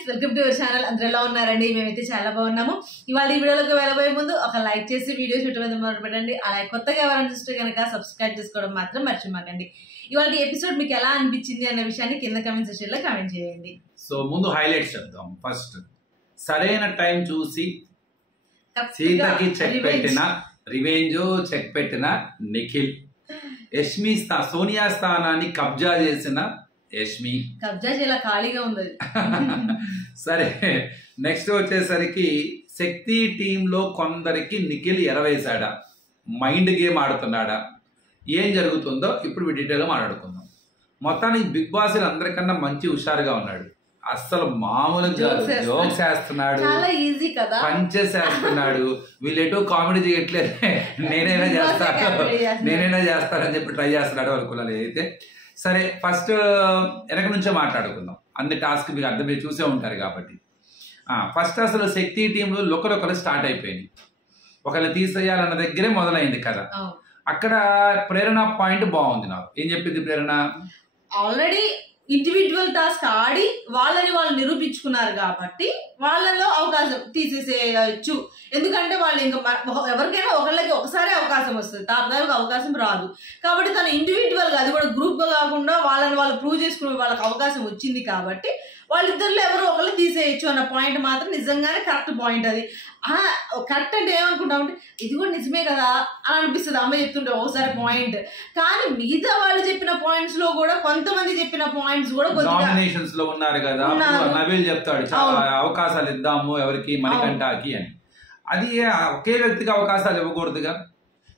Friends, welcome to our channel. అందరూ ఎలా ఉన్నారండి? మేమైతే చాలా బాగున్నాము. ఇవాళ ఈ వీడియోలోకి వెళ్ళబోయే ముందు ఒక లైక్ చేసి వీడియో చూడడం మొదలు పెట్టండి. అలాగే కొత్తగా ఎవరైనా చూస్తే కనుక సబ్స్క్రైబ్ చేసుకోవడం మాత్రం మర్చిపోకండి. ఇవాళ ఎపిసోడ్ మీకు ఎలా అనిపించింది అన్న విషయాన్ని కింద కామెంట్ సెక్షన్ లో కామెంట్ చేయండి. సో ముందు హైలైట్స్ చెప్దాం. ఫస్ట్, సరైన టైం చూసి సీతకి చెక్ పెట్టిన చెక్ పెట్టిన నిఖిల్, యష్మి సోనియా స్థానాన్ని కబ్జా చేసిన యష్మి, కబ్జా చేయాల ఖాళీగా ఉంది. సరే, నెక్స్ట్ వచ్చేసరికి శక్తి టీంలో కొందరికి నిఖిల్ ఎరవేశాడా, మైండ్ గేమ్ ఆడుతున్నాడా, ఏం జరుగుతుందో ఇప్పుడు డీటెయిల్గా మాట్లాడుకుందాం. మొత్తానికి బిగ్ బాస్ అందరికన్నా మంచి హుషారుగా ఉన్నాడు. అస్సలు మామూలుగా జోక్స్ వేస్తున్నాడు, పంచెస్ వేస్తున్నాడు. వీళ్ళు ఎటు కామెడీ చేయట్లేదు, నేనైనా చేస్తానని చెప్పి ట్రై చేస్తున్నాడు అనుకున్నాను. అయితే సరే, ఫస్ట్ వెనక నుంచే మాట్లాడుకుందాం. అన్ని టాస్క్ మీకు అర్థం మీరు చూసే ఉంటారు కాబట్టి. ఫస్ట్ అసలు శక్తి టీంలో ఒకరు స్టార్ట్ అయిపోయింది. ఒకళ్ళు తీసేయాలన్న దగ్గరే మొదలైంది కదా. అక్కడ ప్రేరణ పాయింట్ బాగుంది. నాకు ఏం చెప్పింది ప్రేరణ? ఆల్రెడీ ఇండివిజువల్ టాస్క్ ఆడి వాళ్ళని వాళ్ళు నిరూపించుకున్నారు కాబట్టి వాళ్ళలో అవకాశం తీసేసేయచ్చు. ఎందుకంటే వాళ్ళు ఇంకా ఎవరికైనా ఒకళ్ళకి ఒకసారి అవకాశం వస్తుంది, తాపదానికి అవకాశం రాదు. కాబట్టి తన ఇండివిజువల్గా, అది కూడా గ్రూప్గా కాకుండా వాళ్ళని వాళ్ళు ప్రూవ్ చేసుకునే వాళ్ళకి అవకాశం వచ్చింది కాబట్టి వాళ్ళిద్దరిలో ఎవరు ఒకళ్ళు తీసేయచ్చు అన్న పాయింట్ మాత్రం నిజంగానే కరెక్ట్ పాయింట్. అది కరెక్ట్ అంటే ఏమనుకుంటామంటే ఇది కూడా నిజమే కదా అని అనిపిస్తుంది అమ్మ చెప్తుంటే ఒకసారి పాయింట్. కానీ మిగతా వాళ్ళు చెప్పిన పాయింట్స్ లో కూడా కొంతమంది చెప్పిన పాయింట్స్ కూడా నామినేషన్స్ లో ఉన్నారు కదా. నవీల్ చెప్తాడు చాలా అవకాశాలు ఇద్దాము ఎవరికి, మణికంఠకి అని. అది ఒకే వ్యక్తికి అవకాశాలు ఇవ్వకూడదుగా.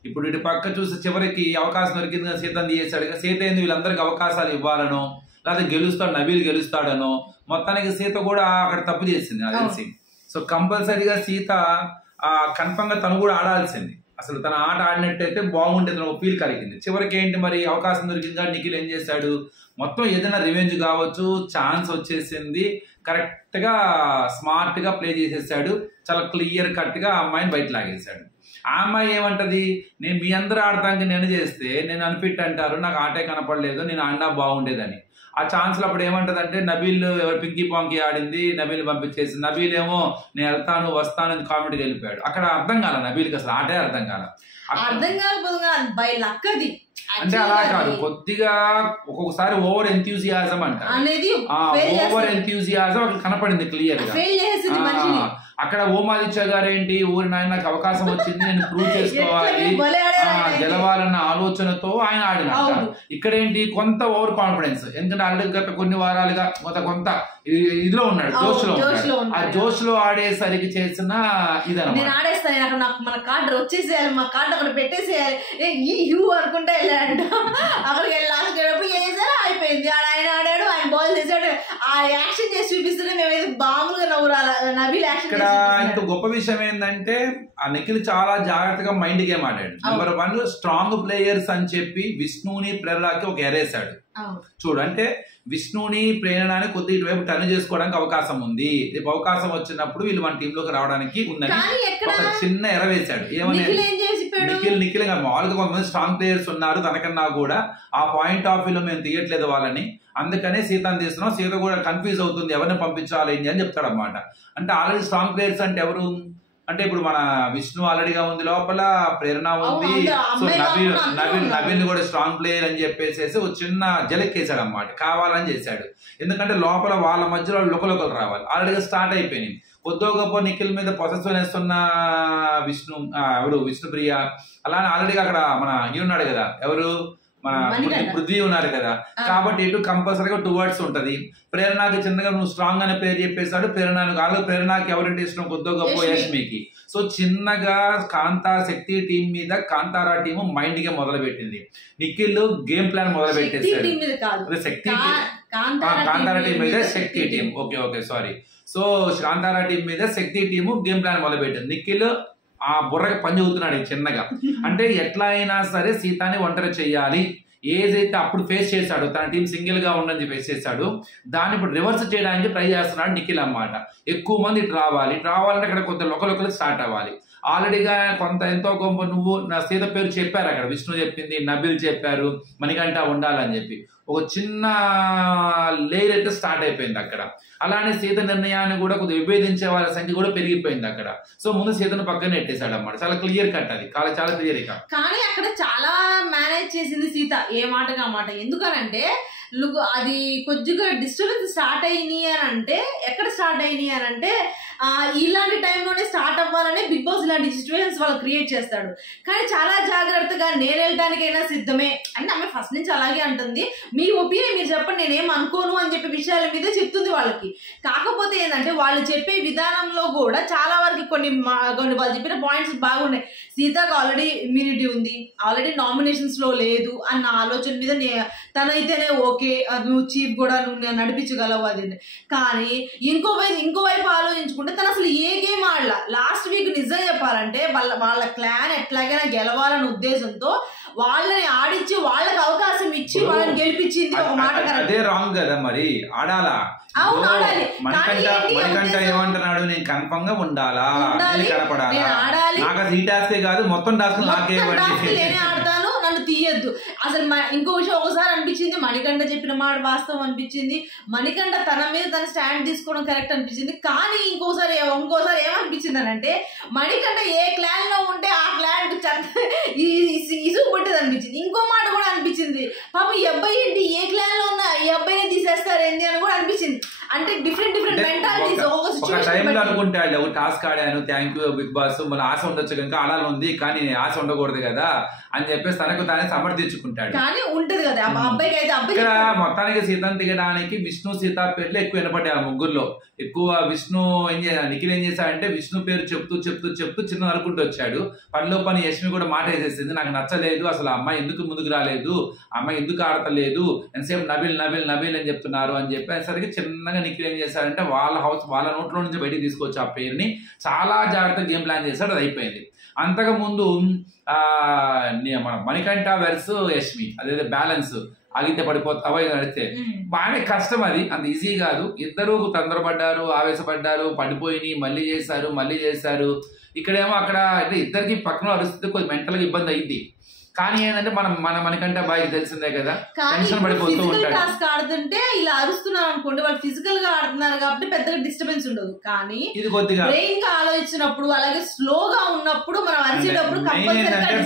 ఇప్పుడు ఇటు పక్క చూస్తే చివరికి అవకాశం దొరికింది, సీతను తీసేశాడుగా. సీత ఏంది వీళ్ళందరికీ అవకాశాలు ఇవ్వాలనో, లేకపోతే గెలుస్తాడు నవీల్ గెలుస్తాడనో. మొత్తానికి సీత కూడా అక్కడ తప్పు చేసింది నాకు తెలిసి. సో కంపల్సరీగా సీత కన్ఫర్మ్ గా తను కూడా ఆడాల్సింది. అసలు తన ఆట ఆడినట్టయితే బాగుంటుంది, ఒక ఫీల్ కలిగింది. చివరికి ఏంటి మరి, అవకాశం దొరికిందా, నిఖిల్ ఏం చేశాడు, మొత్తం ఏదైనా రివెంజ్ కావచ్చు, ఛాన్స్ వచ్చేసింది, కరెక్ట్ గా స్మార్ట్ గా ప్లే చేసేసాడు. చాలా క్లియర్ కట్ గా ఆ అమ్మాయిని బయట లాగేశాడు. ఆ అమ్మాయి ఏమంటది, నేను మీ అందరూ ఆడటానికి నేను చేస్తే నేను అన్ఫిట్ అంటారు, నాకు ఆటే కనపడలేదు, నేను ఆడినా బాగుండేదని. ఆ ఛాన్స్లో అప్పుడు ఏమంటదంటే, నబీల్ పింకీ పాంకీ ఆడింది, నబీల్ పంపించేసి, నబీల్ ఏమో నేను వెళ్తాను వస్తాను అని కామెడీకి వెళ్ళిపోయాడు. అక్కడ అర్థం కాల నబీల్కి, అసలు ఆటే అర్థం కాల. అంటే అలా కాదు, కొద్దిగా ఒక్కొక్కసారి ఓవర్ ఎంథ్యూజియాజం అంటారు, ఓవర్ ఎంథ్యూజియాజం అక్కడ కనపడింది క్లియర్ గా. అక్కడ ఓమాదిత్య గారు ఏంటి, ఊరి నాయన నాకు అవకాశం వచ్చింది, నేను ప్రూవ్ చేసుకోవాలి, గెలవాలన్న ఆలోచనతో ఆయన ఆడినట్ట. ఇక్కడ ఏంటి, కొంత ఓవర్ కాన్ఫిడెన్స్. ఎందుకంటే ఆల్రెడీ గత కొన్ని వారాలుగా కొంత ఇదిలో ఉన్నాడు, జోష్ లో ఉన్నాడు. ఆ జోష్ లో ఆడేసరికి చేసిన ఇదన్నమాట. మన కార్డు వచ్చేసేయాలి, మా కార్డు అక్కడ పెట్టేసేయాలి అనుకుంటే వెళ్ళాడంట. అక్కడికి వెళ్ళి లాస్ట్ చేసారా అయిపోయింది. ఆయన ఆడాడు, ఆయన బాల్ చేశాడు, ఆ యాక్షన్ చేసి చూపిస్తుంటే మేమైతే బాగుగా నవ్వురాల. నబీల్ యాక్షన్. ఇంత గొప్ప విషయం ఏంటంటే, ఆ నిఖిల్ చాలా జాగ్రత్తగా మైండ్ గేమ్ ఆడాడు. నెంబర్ 1, స్ట్రాంగ్ ప్లేయర్స్ అని చెప్పి విష్ణుని ప్రేరణకి ఒక ఎరేసాడు. చూడు, అంటే విష్ణుని ప్రేరణని కొద్ది ఇటువైపు టర్న్ చేసుకోవడానికి అవకాశం ఉంది. రేపు అవకాశం వచ్చినప్పుడు వీళ్ళు మన టీంలోకి రావడానికి ఉందని ఒక చిన్న ఎర వేశాడు. ఏమని, నిఖిల్ మామూలుగా కొంతమంది స్ట్రాంగ్ ప్లేయర్స్ ఉన్నారు తనకన్నా కూడా, ఆ పాయింట్ ఆఫ్ వ్యూలో మేము తీయట్లేదు వాళ్ళని, అందుకనే సీతను తీస్తున్నాం, సీత కూడా కన్ఫ్యూజ్ అవుతుంది ఎవరిని పంపించాలి అని చెప్తాడు అనమాట. అంటే ఆల్రెడీ స్ట్రాంగ్ ప్లేయర్స్ అంటే ఎవరు అంటే, ఇప్పుడు మన విష్ణు ఆల్రెడీగా ఉంది, లోపల ప్రేరణ ఉంది, సో నవీన్ కూడా స్ట్రాంగ్ ప్లేయర్ అని చెప్పేసి ఒక చిన్న జలెక్కేసాడు అన్నమాట, కావాలని చేశాడు. ఎందుకంటే లోపల వాళ్ళ మధ్యలో ఒకరు రావాలి. ఆల్రెడీగా స్టార్ట్ అయిపోయింది. కొద్దో గొప్ప నిఖిల్ మీద పొసెసివ్ వేస్తున్న విష్ణుప్రియ, అలానే ఆల్రెడీగా అక్కడ మన ఉన్నాడు కదా, ఎవరు మన పృథ్వీ ఉన్నారు కదా. కాబట్టి ఇటు కంపల్సరీగా 2 words ఉంటది. ప్రేరణకి చిన్నగా నువ్వు స్ట్రాంగ్ అనే పేరు చెప్పేశాడు. ప్రేరణకి ఎవరంటే ఇష్టం, కొద్దో గొప్ప యష్మికి. సో చిన్నగా శక్తి టీం మీద కాంతారా టీం మైండ్ గా మొదలు పెట్టింది. నిఖిల్ గేమ్ ప్లాన్ మొదలు పెట్టేశాడు. కాంతారా టీం మీద Shakti team, okay sorry. So Kantara team మీద శక్తి టీము గేమ్ ప్లాన్ మొదలు పెట్టింది. నిఖిల్ ఆ బుర్రకి పని చదువుతున్నాడు చిన్నగా. అంటే ఎట్లా అయినా సరే సీతాని ఒంటరి చెయ్యాలి, ఏదైతే అప్పుడు ఫేస్ చేశాడు, తన టీం సింగిల్ గా ఉండని ఫేస్ చేశాడు, దాన్ని ఇప్పుడు రివర్స్ చేయడానికి ట్రై చేస్తున్నాడు నిఖిల్ అన్నమాట. ఎక్కువ మంది ఇటు రావాలంటే అక్కడ కొంత ఒకరు స్టార్ట్ అవ్వాలి. ఆల్రెడీగా కొంత ఎంతో కొంత నువ్వు నా సీత పేరు చెప్పారు అక్కడ, విష్ణు చెప్పింది, నబిల్ చెప్పారు, మణికంఠ ఉండాలని చెప్పి ఒక చిన్న లేయర్ అయితే స్టార్ట్ అయిపోయింది అక్కడ. అలానే సీత నిర్ణయాన్ని కూడా కొద్దిగా విభేదించే వాళ్ళ సంఖ్య కూడా పెరిగిపోయింది అక్కడ. సో ముందు సీతను పక్కన నెట్టేశాడు అన్నమాట. చాలా క్లియర్ కట్ అది, చాలా క్లియర్. ఇక కానీ అక్కడ చాలా మేనేజ్ చేసింది సీత, ఏ మాటగా మాట. ఎందుకనంటే అది కొద్దిగా డిస్టర్బెన్స్ స్టార్ట్ అయినాయి అని అంటే, ఎక్కడ స్టార్ట్ అయినాయి అని అంటే ఇలాంటి టైంలోనే స్టార్ట్ అవ్వాలని బిగ్ బాస్ ఇలాంటి సిచ్యువేషన్స్ వాళ్ళు క్రియేట్ చేస్తాడు. కానీ చాలా జాగ్రత్తగా నేను వెళ్ళడానికైనా సిద్ధమే అంటే ఆమె ఫస్ట్ నుంచి అలాగే అంటుంది. మీ ఒపీనియన్ మీరు చెప్పండి, నేనేం అనుకోను అని చెప్పే విషయాల మీద చెప్తుంది వాళ్ళకి. కాకపోతే ఏంటంటే వాళ్ళు చెప్పే విధానంలో కూడా చాలా వరకు కొన్ని వాళ్ళు చెప్పిన పాయింట్స్ బాగున్నాయి. సీతకు ఆల్రెడీ ఇమ్యూనిటీ ఉంది, ఆల్రెడీ నామినేషన్స్ లో లేదు అన్న ఆలోచన మీద తనైతేనే ఓకే, నువ్వు చీఫ్ కూడా నువ్వు నడిపించగలవు అది. కానీ ఇంకో వైపు ఆలోచించుకుంటే తను అసలు ఏ గేమ్ ఆడలా. లాస్ట్ వీక్ నిజం చెప్పాలంటే వాళ్ళ క్లాన్ ఎట్లాగైనా గెలవాలనే ఉద్దేశంతో వాళ్ళని ఆడించి వాళ్ళకి అవకాశం ఇచ్చి వాళ్ళని గెలిపించింది. ఒక మాట అదే రాంగ్ కదా, మరి ఆడాలా. మణికంఠ ఏమంటున్నాడు, నేను కన్ఫర్మ్ గా ఉండాలా, కనపడాలా, నాకు అది ఈ టాస్కే కాదు మొత్తం టాస్క్ నాకే ఆడతాను, నన్ను తీయద్దు. అసలు ఇంకో విషయం ఒకసారి అనిపించింది, మణికంఠ చెప్పిన మాట వాస్తవం అనిపించింది, మణికంఠ తన మీద తన స్టాండ్ తీసుకోవడం కరెక్ట్ అనిపించింది. కానీ ఇంకోసారి ఏమనిపించింది అని అంటే, మణికంఠ ఏ క్లాన్ లో ఉంటే ఆ క్లాన్ ఇసుగు పుట్టేది అనిపించింది. ఇంకో మాట కూడా అనిపించింది, పాప ఈ అబ్బాయి ఏంటి ఏ క్లాన్ లో ఉన్నా ఈ అబ్బాయిని తీసేస్తారు ఏంటి అని కూడా అనిపించింది. అంటే డిఫరెంట్ మెంటాలిటీస్. ఒక టైంలో అనుకుంటాడు ఒక టాస్క్ ఆడాను, థ్యాంక్ యూ బిగ్ బాస్, మన ఆశ ఉండొచ్చు కనుక ఆడాలని ఉంది, కానీ ఆశ ఉండకూడదు కదా అని చెప్పేసి తనకు తానే సమర్థించుకుంటాడు. కానీ ఉంటది కదా అబ్బాయికి అయితే. ఇక్కడ మొత్తానికి సీతను దిగడానికి విష్ణు సీత పేర్లు ఎక్కువ వినపడ్డాయి ఆ ముగ్గురులో. ఎక్కువ విష్ణు నిఖిల్ ఏం చేశాడంటే విష్ణు పేరు చెప్తూ చిన్న అనుకుంటూ వచ్చాడు. పనిలో పని యష్మి కూడా మాట వేసేసింది, నాకు నచ్చలేదు, అసలు అమ్మాయి ఎందుకు ముందుకు రాలేదు, అమ్మాయి ఎందుకు ఆడతలేదు, ఎంతసేపు నబిల్ అని చెప్తున్నారు అని చెప్పేసరికి చిన్నగా నిఖిల్ ఏం చేశాడంటే వాళ్ళ నోట్లో నుంచి బయటికి తీసుకొచ్చి ఆ పేరుని చాలా జాగ్రత్తగా గేమ్ ప్లాన్ చేశాడు. అది అయిపోయింది. అంతకు ముందు మన మణికంఠ వెర్స్ యష్మి, అదే బ్యాలెన్స్ ఆగితే పడిపోతావా నడితే బాగానే కష్టం, అది అంత ఈజీ కాదు. ఇద్దరు తొందరపడ్డారు, ఆవేశపడ్డారు, పడిపోయి మళ్ళీ చేశారు. ఇక్కడేమో అక్కడ అంటే ఇద్దరికి పక్కన అరుస్తుంది, కొంచెం మెంటల్ గా ఇబ్బంది అయింది. కానీ ఏంటంటే మనకంటే బాగా తెలిసిందే కదా, టెన్షన్ పడిపోతూ ఉంటాడు. టాస్క్ ఆడుతుంటే ఇలా అరుస్తున్నారు అనుకోండి, వాళ్ళు ఫిజికల్ గా ఆడుతున్నారు కాబట్టి పెద్దగా డిస్టర్బెన్స్ ఉండదు. కానీ ఇది కొద్దిగా బ్రెయిన్ గా ఆలోచించినప్పుడు అలాగే స్లోగా ఉన్నప్పుడు మనం అరిచేటప్పుడు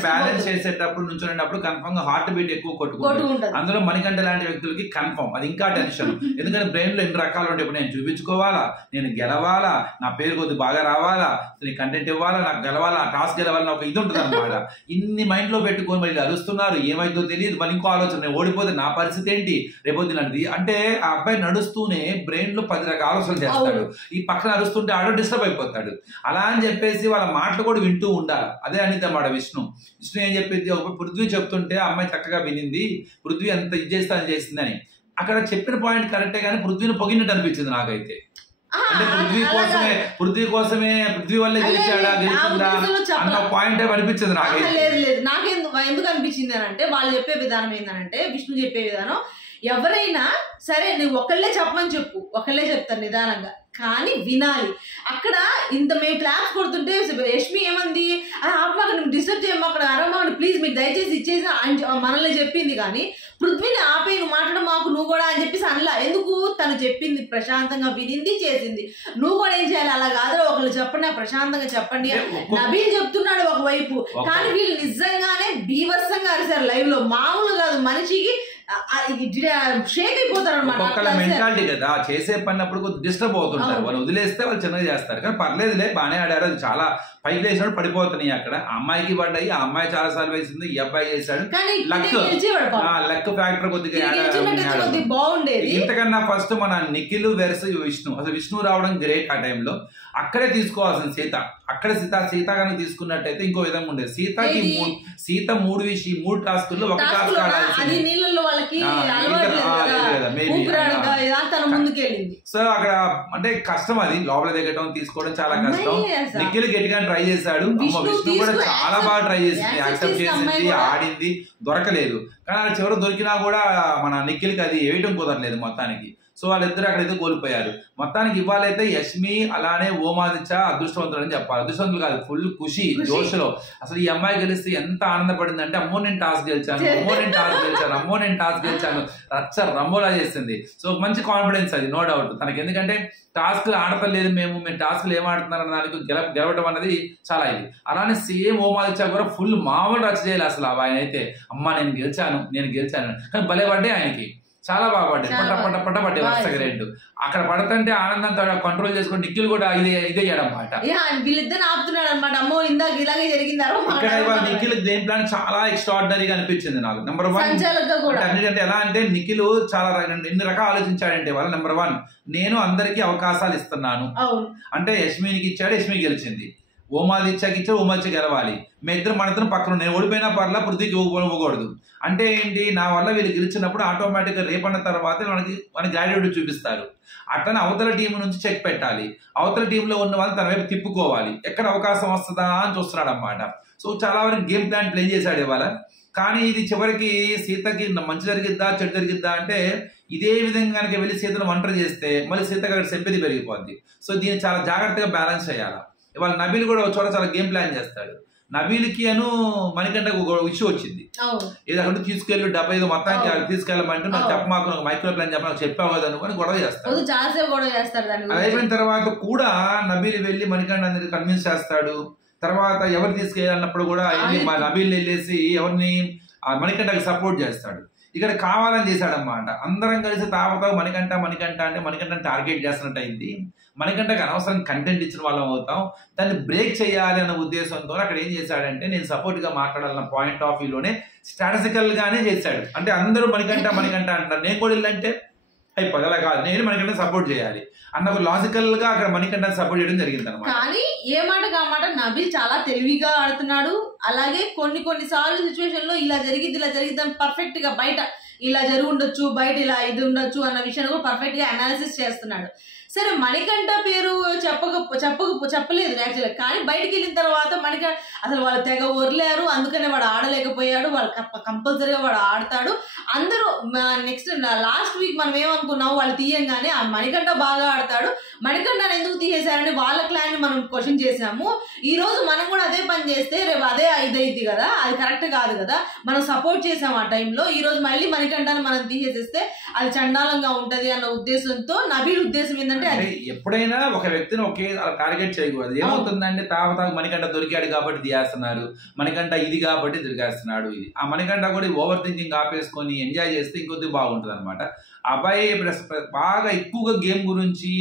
బ్యాలెన్స్ చేసేటప్పుడు నుంచునేటప్పుడు కన్ఫర్మ్ గా హార్ట్ బీట్ ఎక్కువ కొట్టుకుంటుంది. అందులో మణికంఠ లాంటి వ్యక్తులకి కన్ఫర్మ్ అది ఇంకా టెన్షన్. ఎందుకంటే బ్రెయిన్ లో ఎన్ని రకాలు ఉంటాయి. ఇప్పుడు నేను చూపించుకోవాలా, నేను గెలవాలా, నా పేరు కొద్ది బాగా రావాలా, నేను కంటెంట్ ఇవ్వాలా, నాకు గెలవాలా, టాస్క్ గెలవాలని ఒక ఇది ఉంటుంది అనమాట. ఇన్ని మైండ్ లో పెట్టుకుని మళ్ళీ అరుస్తున్నారు, ఏమైందో తెలియదు. మళ్ళీ ఇంకో ఆలోచన, నేను ఓడిపోతే నా పరిస్థితి ఏంటి, రేపొద్దున అంటే ఆ అబ్బాయి నడుస్తూనే బ్రెయిన్ లో 10 రకాల ఆలోచనలు చేస్తాడు. ఈ పక్కన అరుస్తుంటే ఆడో డిస్టర్బ్ అయిపోతాడు. అలా అని చెప్పేసి వాళ్ళ మాటలు కూడా వింటూ ఉండాలి. అదే అనిద్దన్నమాట విష్ణు ఏం చెప్పింది, ఒక పృథ్వీ చెప్తుంటే అమ్మాయి చక్కగా వినింది, పృథ్వీ ఎంత ఇది చేస్తే అని చేసింది అని. అక్కడ చెప్పిన పాయింట్ కరెక్టే, కానీ పృథ్వీని పొగినట్టు అనిపించింది నాకైతే. అంటే పృథ్వీ కోసమే పృథ్వీ వల్లే గెలిచిందా అన్న పాయింట్ అనిపించింది నాకైతే. లేదు నాకు ఎందుకు అనిపించింది అని అంటే, వాళ్ళు చెప్పే విధానం ఏంటంటే, విష్ణు చెప్పే విధానం, ఎవరైనా సరే నువ్వు ఒకళ్ళే చెప్పమని చెప్పు, ఒకళ్ళే చెప్తాను నిదానంగా, కానీ వినాలి. అక్కడ ఇంత మేము క్లాస్ కొడుతుంటే యష్మి ఏమంది, ఆపమాక నువ్వు డిస్టర్బ్ చేయమ్మా, అక్కడ అరవమాక ప్లీజ్ మీకు దయచేసి ఇచ్చేసి మనల్ని చెప్పింది. కానీ పృథ్వీని ఆపే నువ్వు మాట్లాడ మాకు నువ్వు కూడా అని చెప్పేసి అనలా. ఎందుకు, తను చెప్పింది ప్రశాంతంగా వినింది చేసింది. నువ్వు కూడా ఏం చేయాలి, అలా కాదు ఒకళ్ళు చెప్పండి, ప్రశాంతంగా చెప్పండి. నబీల్ చెప్తున్నాడు ఒకవైపు, కానీ వీళ్ళు నిజంగానే బీభత్సంగా అరిశారు లైవ్ లో, మామూలు కాదు. మనిషికి షేక్ అయిపోతారు అనమాట. ఒక్కొక్కళ్ళ మెంటాలిటీ కదా, చేసే పడినప్పుడు కొద్దిగా డిస్టర్బ్ అవుతుంటారు. వాళ్ళు వదిలేస్తే వాళ్ళు చిన్నగా చేస్తారు, కానీ పర్లేదులే బాగానే ఆడారు. అది చాలా పైకి వేసినప్పుడు పడిపోతున్నాయి. అక్కడ అమ్మాయికి పడ్డాయి, ఆ అమ్మాయి చాలా సార్లు వేసింది, ఈ అబ్బాయి చేశాడు. లక్ ఫ్యాక్టర్ కొద్దిగా బాగుండేది. ఇంతకన్నా ఫస్ట్ మన నిఖిల్ వెర్స్ విష్ణు, అసలు విష్ణు రావడం గ్రేట్. ఆ టైంలో అక్కడే తీసుకోవాల్సిన సీత, అక్కడ సీత కనుక తీసుకున్నట్టయితే ఇంకో విధంగా ఉండేది. సీత 3 టాస్కుల్లో ఒక టాస్క్ ఆడాల్సింది. సో అక్కడ అంటే కష్టం, అది లోపల దిగటం తీసుకోవడం చాలా కష్టం. నిఖిల్ గట్టిగా ట్రై చేశాడు, విష్ణు కూడా చాలా బాగా ట్రై చేసింది, యాక్సెప్ట్ చేసింది, ఆడింది, దొరకలేదు. కానీ చివరి దొరికినా కూడా మన నిఖిల్కి అది వేయటం కుదరలేదు మొత్తానికి. సో వాళ్ళిద్దరు అక్కడైతే కోల్పోయారు. మొత్తానికి ఇవ్వాలైతే యష్మి అలానే ఓమాదిత్య అదృష్టవంతులు అని చెప్పాలి. అదృష్టవంతులు కాదు, ఫుల్ ఖుషి జోష్లో. అసలు ఈ అమ్మాయి గెలిస్తే ఎంత ఆనందపడింది అంటే అమ్మో నేను టాస్ గెలిచాను, అమ్మో నేను టాస్ గెలిచాను, అమ్మో నేను టాస్ గెలిచాను, రచ్చ రమ్మోలా చేసింది. సో మంచి కాన్ఫిడెన్స్ అది, నో డౌట్ తనకి. ఎందుకంటే టాస్క్లు ఆడతలేదు, మేము టాస్క్లు ఏం ఆడుతున్నారన్న దానికి గెలవడం అనేది చాలా ఇది. అలానే సేమ్ ఓమాదిత్య కూడా ఫుల్ మామూలు రచ్చ చేయాలి అసలు. ఆయన అయితే అమ్మ నేను గెలిచాను కానీ భలే పడ్డాయి ఆయనకి, చాలా బాగా పడ్డాయి, పట్ట పడ్డాయి వరుసగా రెండు. అక్కడ పడతంటే ఆనందంతో కంట్రోల్ చేసుకుని నిఖిల్ కూడా ఇదయ్యాడనమాట. వీళ్ళిద్దరు ఆపుతున్నాడు అనమాట. అమ్మో ఇందాక ఇలాగే జరిగింది. ఇక్కడ నిఖిల్ గేమ్ ప్లాన్ చాలా ఎక్స్ట్రాడినరీగా అనిపించింది నాకు. నెంబర్ 1 అన్నిటంటే ఎలా అంటే నిఖిల్ చాలా ఎన్ని రకాలు ఆలోచించాడంటే వాళ్ళు. నెంబర్ 1 నేను అందరికీ అవకాశాలు ఇస్తున్నాను అంటే యష్మినికి ఇచ్చాడు, యష్మి గెలిచింది. ఓమాదిత్యకి ఇచ్చాడు, ఓమాదిత్య గెలవాలి. మన ఇద్దరం పక్కన నేను ఓడిపోయినా పర్లా పృథ్వీకి ఇవ్వకూడదు. అంటే ఏంటి, నా వల్ల వీళ్ళు గెలిచినప్పుడు ఆటోమేటిక్గా రేపన్న తర్వాత మనకి గ్రాడ్యుయేట్ చూపిస్తారు. అట్లనే అవతల టీం నుంచి చెక్ పెట్టాలి, అవతల టీంలో ఉన్న వాళ్ళు తన వైపు తిప్పుకోవాలి, ఎక్కడ అవకాశం వస్తుందా అని చూస్తున్నాడు అన్నమాట. సో చాలా వరకు గేమ్ ప్లాన్ ప్లే చేశాడు ఇవాళ. కానీ ఇది చివరికి సీతకి మంచి జరిగిద్దా చెడు జరిగిద్దా అంటే ఇదే విధంగా కనుక వెళ్ళి సీతను ఒంటరి చేస్తే మళ్ళీ సీతకి అక్కడ సింపతి పెరిగిపోద్ది. సో దీన్ని చాలా జాగ్రత్తగా బ్యాలెన్స్ చేయాలి. ఇవాళ నబీల్ కూడా చోట చాలా గేమ్ ప్లాన్ చేస్తాడు. నబీల్కి మణికంఠకు ఒక ఇష్యూ వచ్చింది, ఏదో అక్కడ తీసుకెళ్ళి 75 మొత్తానికి తీసుకెళ్ళమంటే నాకు చెప్పమాకు, మైక్రో ప్లాన్ చెప్పావు కదా అనుకుని గొడవ చేస్తాడు. అది అయిపోయిన తర్వాత కూడా నబీల్ వెళ్ళి మణికంఠ అందరికి కన్విన్స్ చేస్తాడు. తర్వాత ఎవరు తీసుకెళ్ళినప్పుడు కూడా నబీల్ వెళ్ళేసి ఎవరిని మణికంఠకి సపోర్ట్ చేస్తాడు. ఇక్కడ కావాలని చేశాడన్నమాట. అందరం కలిసి తాపతావు మణికంఠ అంటే మణికంఠని టార్గెట్ చేస్తున్నట్టు అయింది. మణికంఠకి అనవసరం కంటెంట్ ఇచ్చిన వాళ్ళం అవుతాం. దాన్ని బ్రేక్ చేయాలి అన్న ఉద్దేశంతో అక్కడ ఏం చేశాడంటే నేను సపోర్ట్ గా మాట్లాడాలన్న పాయింట్ ఆఫ్ వ్యూలోనే స్ట్రాటజికల్ గానే చేశాడు. అంటే అందరూ మణికంఠ అంటారు, నేను కూడా వెళ్ళంటే అయిపోదు, అలా కాదు, నేను మణికంఠ సపోర్ట్ చేయాలి అన్న ఒక లాజికల్ గా అక్కడ మణికంఠ సపోర్ట్ చేయడం జరిగింది అనమాట. కానీ ఏ మాట కామాట నబీల్ చాలా తెలివిగా ఆడుతున్నాడు. అలాగే కొన్ని సార్లు సిచ్యువేషన్ లో ఇలా జరిగిద్ది పర్ఫెక్ట్ గా బయట ఇలా జరిగి ఉండొచ్చు, బయట ఇలా ఇది ఉండొచ్చు అన్న విషయాన్ని కూడా పర్ఫెక్ట్ గా అనాలిసిస్ చేస్తున్నాడు. సరే మణికంఠ పేరు చెప్పలేదు యాక్చువల్గా, కానీ బయటికి వెళ్ళిన తర్వాత మణికంఠ అసలు వాళ్ళు తెగ ఒర్లేరు, అందుకనే వాడు ఆడలేకపోయాడు. వాళ్ళు కంపల్సరీగా వాడు ఆడతాడు. అందరూ నెక్స్ట్ లాస్ట్ వీక్ మనం ఏమనుకున్నాం, వాళ్ళు తీయంగానే ఆ మణికంఠ బాగా ఆడతాడు, మణికంఠని ఎందుకు తీసేశారని వాళ్ళ క్లాన్ ని మనం క్వశ్చన్ చేసాము. ఈ రోజు మనం కూడా అదే పని చేస్తే రేపు అదే ఇదైద్ది కదా, అది కరెక్ట్ కాదు కదా, మనం సపోర్ట్ చేసాం ఆ టైంలో. ఈ రోజు మళ్ళీ మణికంఠని మనం తీసేసేస్తే అది చండాలంగా ఉంటది అన్న ఉద్దేశంతో నబీల్ ఉద్దేశం ఏంటంటే ఎప్పుడైనా ఒక వ్యక్తిని ఒకే టార్గెట్ చేయకూడదు. ఏమవుతుందంటే తాగ మణికంఠ దొరికాడు కాబట్టి తీయేస్తున్నారు, మణికంఠ ఇది కాబట్టి దొరికేస్తున్నాడు. ఇది ఆ మణికంఠ కూడా ఓవర్ థింకింగ్ ఆపేసుకొని ఎంజాయ్ చేస్తే ఇంకొద్ది బాగుంటుంది అనమాట. అబ్బాయి బాగా ఎక్కువగా గేమ్ గురించి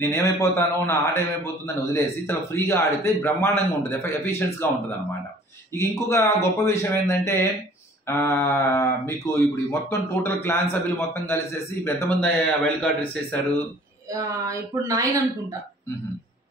నేను ఏమైపోతానో నా ఆట ఏమైపోతుందని వదిలేసి చాలా ఫ్రీగా ఆడితే బ్రహ్మాండంగా ఉంటుంది, ఎఫిషియన్స్ గా ఉంటుంది అనమాట. ఇక ఇంకొక గొప్ప విషయం ఏంటంటే మీకు ఇప్పుడు మొత్తం టోటల్ క్లాన్ సభ్యులు మొత్తం కలిసేసి ఇప్పుడు ఎంతమంది వైల్డ్ కార్డ్ రిలీజ్ చేశారు? ఇప్పుడు 9 అనుకుంటా,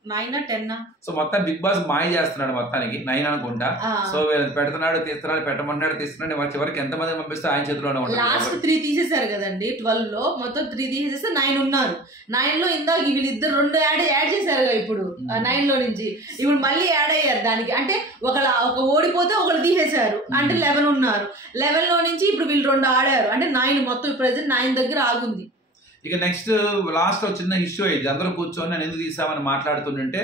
9 10. సో మొత్తం బిగ్ బాస్ మాయ చేస్తున్నాడు, మొత్తానికి 9 అనుకుంటా. సో పెడుతున్నాడు, తీస్తున్నాడు, పెట్టమన్నాడు, తీస్తున్నాడు. చివరికి ఎంత మంది పంపిస్తే ఆయన చేతిలోనే ఉంటాడు. లాస్ట్ 3 తీసేశారు కదండి, 12 లో మొత్తం 3 తీసేస్తే 9 ఉన్నారు. 9 లో ఇందాక వీళ్ళిద్దరు 2 యాడ్ చేశారు కదా ఇప్పుడు 9 లో నుంచి, ఇప్పుడు మళ్ళీ యాడ్ అయ్యారు దానికి. అంటే ఒక ఓడిపోతే ఒకళ్ళు తీసేశారు అంటే 11 ఉన్నారు. 11 లో నుంచి ఇప్పుడు వీళ్ళు 2 ఆడారు అంటే 9 మొత్తం ప్రెసెంట్ 9 దగ్గర ఆగుంది. ఇక నెక్స్ట్ లాస్ట్ చిన్న ఇష్యూ అయింది. అందరూ కూర్చొని నేను ఎందుకు తీసామని మాట్లాడుతుంటే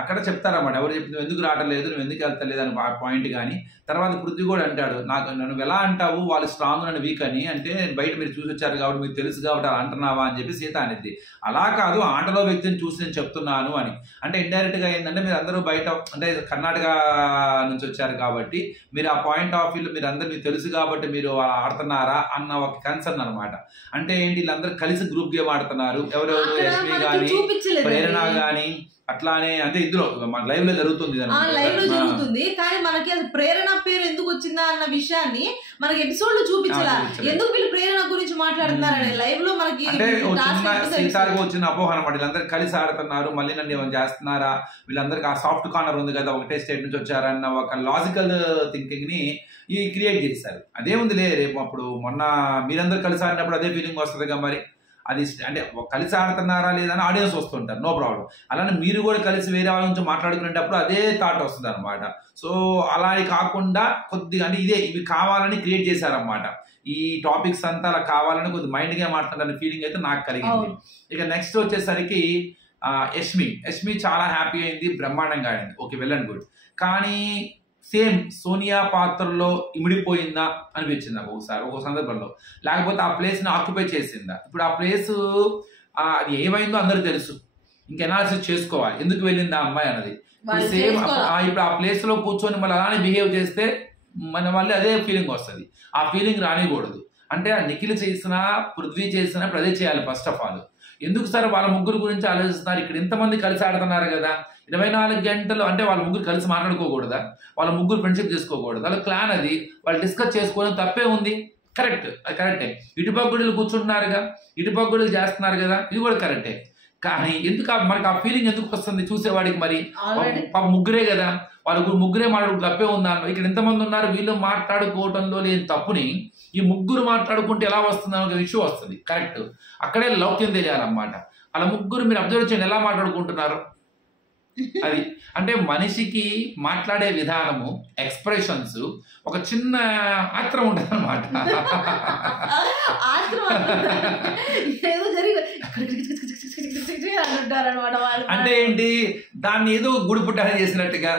అక్కడ చెప్తారన్నమాట, ఎవరు చెప్పి నువ్వు ఎందుకు రావట్లేదు, నువ్వు ఎందుకు వెళ్తలేదు అని పాయింట్. కానీ తర్వాత పృథ్వీ కూడా అంటాడు, నన్ను ఎలా అంటావు, వాళ్ళు స్ట్రాంగ్ నన్ను వీక్ అని, అంటే బయట మీరు చూసి వచ్చారు కాబట్టి మీకు తెలుసు కాబట్టి అలా అంటున్నావా అని చెప్పి సీత అనేది. అలా కాదు, ఆటలో వ్యక్తిని చూసి నేను చెప్తున్నాను అని. అంటే ఇండైరెక్ట్ గా ఏంటంటే మీరు అందరూ బయట అంటే కర్ణాటక నుంచి వచ్చారు కాబట్టి మీరు ఆ పాయింట్ ఆఫ్ వ్యూలో మీరు అందరు మీకు తెలుసు కాబట్టి మీరు ఆడుతున్నారా అన్న ఒక కన్సర్న్ అనమాట. అంటే ఏంటి, వీళ్ళందరూ కలిసి గ్రూప్ గేమ్ ఆడుతున్నారు, ఎవరెవరు యష్మి గాని ప్రేరణ గాని అట్లానే. అంటే ఇందులో లైవ్ లో జరుగుతుంది, కానీ మనకి అది ప్రేరణ పేరు ఎందుకు వచ్చిందా అన్న విషయాన్ని మనకి ఎపిసోడ్ లో చూపించాలా, ఎందుకు వీళ్ళు ప్రేరణ గురించి మాట్లాడుతున్నారని లైవ్ లో మనకి వచ్చిన అపోహ అనమాట. వీళ్ళందరూ కలిసి ఆడుతున్నారు, మళ్ళీ నన్ను ఏమైనా చేస్తున్నారా, వీళ్ళందరికీ ఆ సాఫ్ట్ కార్నర్ ఉంది కదా, ఒకటే స్టేట్ నుంచి వచ్చారన్న ఒక లాజికల్ థింకింగ్ ని క్రియేట్ చేశారు. అదేముందిలే, రేపు అప్పుడు మొన్న మీరందరూ కలిసి ఆడినప్పుడు అదే ఫీలింగ్ వస్తుంది కదా, మరి అది అంటే కలిసి ఆడుతున్నారా లేదా అని ఆడియన్స్ వస్తుంటారు, నో ప్రాబ్లం. అలానే మీరు కూడా కలిసి వేరే వాళ్ళ నుంచి మాట్లాడుకునేటప్పుడు అదే థాట్ వస్తుంది అనమాట. సో అలా కాకుండా కొద్దిగా అంటే ఇవి కావాలని క్రియేట్ చేశారనమాట. ఈ టాపిక్స్ అంతా అలా కావాలని కొద్ది మైండ్ గా మాట్లాడాలని ఫీలింగ్ అయితే నాకు కలిగింది. ఇక నెక్స్ట్ వచ్చేసరికి యష్మి చాలా హ్యాపీ అయింది, బ్రహ్మాండంగా ఆడింది, ఓకే వెల్ అండ్ గుడ్. కానీ సేమ్ సోనియా పాత్రలో ఇమిడిపోయిందా అనిపించింది నాకు ఒక సందర్భంలో, లేకపోతే ఆ ప్లేస్ ని ఆక్యుపై చేసిందా. ఇప్పుడు ఆ ప్లేస్ అది ఏమైందో అందరూ తెలుసు, ఇంక ఎనాలిసిస్ చేసుకోవాలి ఎందుకు వెళ్ళింది ఆ అమ్మాయి అన్నది. సేమ్ ఇప్పుడు ఆ ప్లేస్ లో కూర్చొని మళ్ళీ అలానే బిహేవ్ చేస్తే మన మళ్ళీ అదే ఫీలింగ్ వస్తుంది. ఆ ఫీలింగ్ రానికూడదు. అంటే ఆ నిఖిల్ చేసినా పృథ్వీ చేసినా ఇప్పుడు అదే చేయాలి. ఫస్ట్ ఆఫ్ ఆల్ ఎందుకు సార్ వాళ్ళ ముగ్గురు గురించి ఆలోచిస్తున్నారు? ఇక్కడ ఇంతమంది కలిసి ఆడుతున్నారు కదా, 24 గంటలు అంటే వాళ్ళ ముగ్గురు కలిసి మాట్లాడుకోకూడదా? వాళ్ళ ముగ్గురు ఫ్రెండ్షిప్ చేసుకోకూడదు? వాళ్ళ క్లాన్ అది, వాళ్ళు డిస్కస్ చేసుకోవడం తప్పే ఉంది. కరెక్ట్, అది కరెక్టే. ఇటుపగ్గుడులు కూర్చుంటున్నారుగా, ఇటుపగ్గుడులు చేస్తున్నారు కదా, ఇది కూడా కరెక్టే. కానీ ఎందుకు మనకి ఆ ఫీలింగ్ ఎందుకు వస్తుంది చూసేవాడికి? మరి ముగ్గురే కదా, వాళ్ళ ముగ్గురే మాట్లాడుకు తప్పే ఉందా? ఇక్కడ ఎంతమంది ఉన్నారు, వీళ్ళు మాట్లాడుకోవటంలో లేని తప్పుని ఈ ముగ్గురు మాట్లాడుకుంటే ఎలా వస్తుంది అనే ఇష్యూ వస్తుంది. కరెక్ట్, అక్కడే లౌక్యం తెలియాలన్నమాట. అలా ముగ్గురు మీరు అబ్జర్వ్ చేయండి ఎలా మాట్లాడుకుంటున్నారు. అది అంటే మనిషికి మాట్లాడే విధానము, ఎక్స్ప్రెషన్స్ ఒక చిన్న ఆత్రం ఉంటుంది అనమాట. అంటే ఏంటి, దాన్ని ఏదో గుడిపుట్టాన చేసినట్టుగా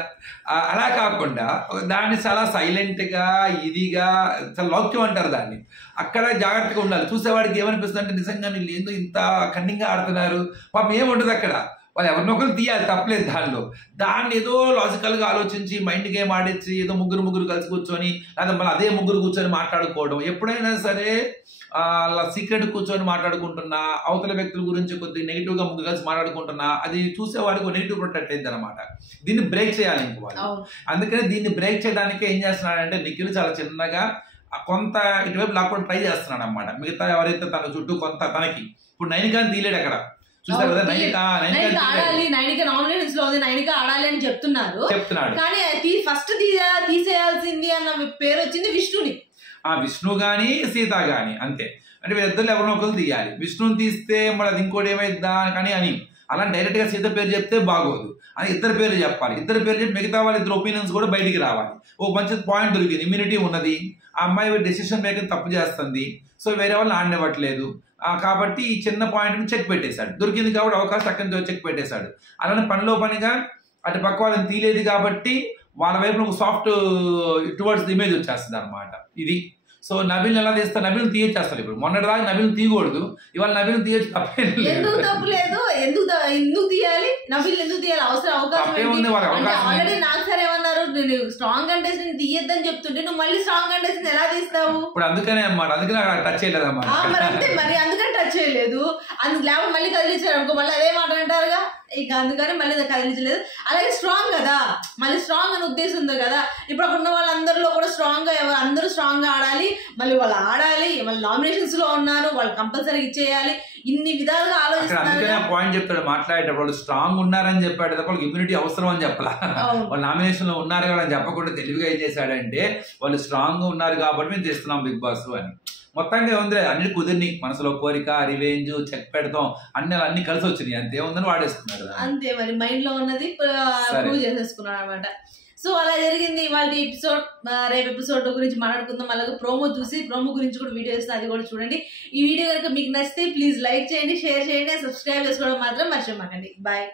అలా కాకుండా దాన్ని చాలా సైలెంట్ గా ఇదిగా చాలా లౌక్యం అంటారు దాన్ని. అక్కడ జాగ్రత్తగా ఉండాలి. చూసేవాడికి ఏమనిపిస్తుంది అంటే నిజంగా వీళ్ళు ఏందో ఇంత కన్నింగా ఆడుతున్నారు, పాపం ఏముండదు అక్కడ, వాళ్ళు ఎవరినొకరు తీయాలి, తప్పలేదు దానిలో. దాన్ని ఏదో లాజికల్గా ఆలోచించి మైండ్ గేమ్ ఆడించి ఏదో ముగ్గురు కలిసి కూర్చొని లేదా మళ్ళీ అదే ముగ్గురు కూర్చొని మాట్లాడుకోవడం. ఎప్పుడైనా సరే అలా సీక్రెట్ కూర్చొని మాట్లాడుకుంటున్నా, అవతల వ్యక్తుల గురించి కొద్దిగా నెగిటివ్గా ముగ్గురు కలిసి మాట్లాడుకుంటున్నా, అది చూసేవాడికి నెగిటివ్ ప్రొటెక్ట్ అయింది అనమాట. దీన్ని బ్రేక్ చేయాలి ఇంక వాళ్ళు. అందుకని దీన్ని బ్రేక్ చేయడానికి ఏం చేస్తున్నాడంటే నిఖిల్ చాలా చిన్నగా కొంత ఇటువైపు లాక్కుండా ట్రై చేస్తున్నాడు అనమాట. మిగతా ఎవరైతే తన చుట్టూ కొంత తనకి ఇప్పుడు నైనికాని తీయలేడు అక్కడ. చూసారు కదా, నైనిక నామినేషన్స్ లో ఉంది, నైనిక ఆడాలి అని చెప్తున్నాడు. కానీ ఫస్ట్ తీసేయాల్సింది అన్న పేరు వచ్చింది విష్ణుని. విష్ణు గాని సీత గాని అంతే. అంటే వీళ్ళిద్దరు ఎవరినో ఒకరు తీయాలి. విష్ణుని తీస్తే మరి అది ఇంకోటి ఏమైద్దా కానీ అని అలా డైరెక్ట్ గా సీత పేరు చెప్తే బాగోదు. అని ఇద్దరు పేర్లు చెప్పాలి. ఇద్దరు పేర్లు చెప్పి మిగతా వాళ్ళ ఇద్దరు ఒపీనియన్స్ కూడా బయటికి రావాలి. ఓ మంచి పాయింట్ దొరికింది, ఇమ్యూనిటీ ఉన్నది, ఆ అమ్మాయి డెసిషన్ మేకింగ్ తప్పు చేస్తుంది, సో వేరే వాళ్ళని ఆడనివ్వట్లేదు కాబట్టి ఈ చిన్న పాయింట్ చెక్ పెట్టేశాడు. దొరికింది కాబట్టి అవకాశం అక్కడి చెక్ పెట్టేశాడు. అలానే పనిలో పనిగా అటు పక్క వాళ్ళని తీయలేదు కాబట్టి వాళ్ళ వైపు ఒక సాఫ్ట్ టువర్డ్స్ ది ఇమేజ్ వచ్చేస్తుంది అనమాట. ఇది సో నబీల్ ఎలా తీస్తారు, నబీల్ తీయచ్చేస్తారు. ఇప్పుడు మొన్నటిదాకా నబీల్ తీయకూడదు, ఇవాళ నబీల్ తీయచ్చు, తప్పలేదు. ఎందుకు తీయాలి నబీల్, ఎందుకు తీయాలి? అవసరం అవకాశం ఆల్రెడీ నాకు సరే ఏమన్నారు, నేను స్ట్రాంగ్ కంటెస్టెంట్ తీయద్దని చెప్తుంటే నువ్వు మళ్ళీ స్ట్రాంగ్ కంటెస్టెంట్ ఎలా తీస్తావు? ఇప్పుడు అందుకనే అన్నమాట, అందుకనే టచ్ చేయలేదు అన్నమాట. మరి అందుకని టచ్ చేయలేదు, అందుకు లేకపోతే మళ్ళీ కదిలించారు అనుకో మళ్ళీ అదే మాట అంటారుగా. ఇక అందుకని మళ్ళీ కదిలించలేదు. అలాగే స్ట్రాంగ్ కదా, మళ్ళీ స్ట్రాంగ్ అనే ఉద్దేశం ఉంది కదా. ఇప్పుడు అక్కడ ఉన్న వాళ్ళందరిలో కూడా స్ట్రాంగ్ గా అందరూ స్ట్రాంగ్ గా ఆడాలి, మళ్ళీ వాళ్ళు ఆడాలి, మళ్ళీ నామినేషన్స్ లో ఉన్నారు, వాళ్ళు కంపల్సరీ ఇచ్చేయాలి, ఇన్ని విధాలుగా ఆలోచిస్తున్నారు. పాయింట్ చెప్తాడు మాట్లాడేటప్పుడు, వాళ్ళు స్ట్రాంగ్ ఉన్నారని చెప్పాడు తప్ప వాళ్ళకి ఇమ్యూనిటీ అవసరం అని చెప్పాలా. వాళ్ళు నామినేషన్ లో ఉన్నారు కదా అని చెప్పకుండా తెలివిగా ఏం చేశాడంటే వాళ్ళు స్ట్రాంగ్ గా ఉన్నారు కాబట్టి మేము చేస్తున్నాం బిగ్ బాస్ అని. మొత్తంగా ఉంది అన్ని కుదిరిని, మనసులో కోరిక, రివెంజ్, చెక్ పెడతాం అన్ని కలిసి వచ్చినాయి. అంతే ఉందని వాడేసుకున్నాడు అంతే. మరి మైండ్ లో ఉన్నది ప్రూవ్ చేసేసుకున్నాడు అనమాట. సో అలా జరిగింది ఇవాళ ఎపిసోడ్. రేపు ఎపిసోడ్ గురించి మాట్లాడుకుందాం. అలాగే ప్రోమో చూసి ప్రోమో గురించి కూడా వీడియో వేస్తే అది కూడా చూడండి. ఈ వీడియో కనుక మీకు నచ్చితే ప్లీజ్ లైక్ చేయండి, షేర్ చేయండి, సబ్స్క్రైబ్ చేసుకోవడం మాత్రం మర్చిపోకండి. బాయ్.